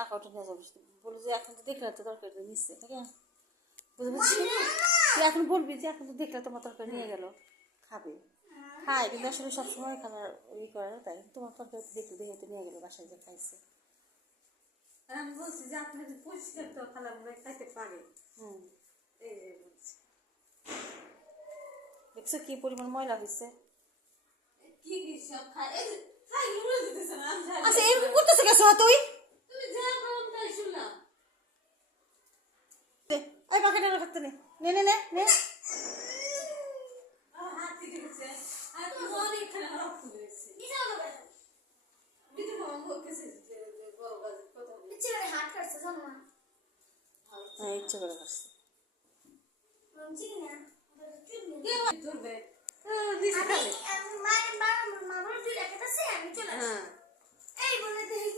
টাকা উঠে নিয়ে যাবি বলে যে এখন তো দেখলে তো তরকারি নিচ্ছে ঠিক আছে বুঝছি তুই এখন বলবি যে এখন তো দেখলে তোমার তরকারি নিয়ে গেল খাবে খায় কিন্তু আসলে সবসময় খাবার ই করে না তাই তোমার তরকারি দেখতে দেখে তো নিয়ে গেলো বাসায় যে খাইছে আমি বলছি যে আপনি যদি পরিষ্কার তো খালাগুলো খাইতে পারে এই যে বলছি দেখছো কি পরিমাণ ময়লা হয়েছে কি কি সব খায় এই যে খাই নুড়ে দিতেছে না আমি জানি আচ্ছা এরকম করতেছে গেছো তুই তুমি যা বলো তাই শুনলাম এই পাখিটা করতে নে নে নে নে নে আমার হাত থেকে গেছে আর তুমি অনেক খানা রক্ত বেরিয়েছে কি জানো বেটা দিদি মামা বলতেছে যে বড় গাছের কথা বলে ইচ্ছে করে হাত কাটছে জানো না হ্যাঁ ইচ্ছে করে করছে চিনি না কে ধরবে নিচে খাবে আমি মা বলে তুই রেখে আছে আমি চলে আসি এই বলে দেখি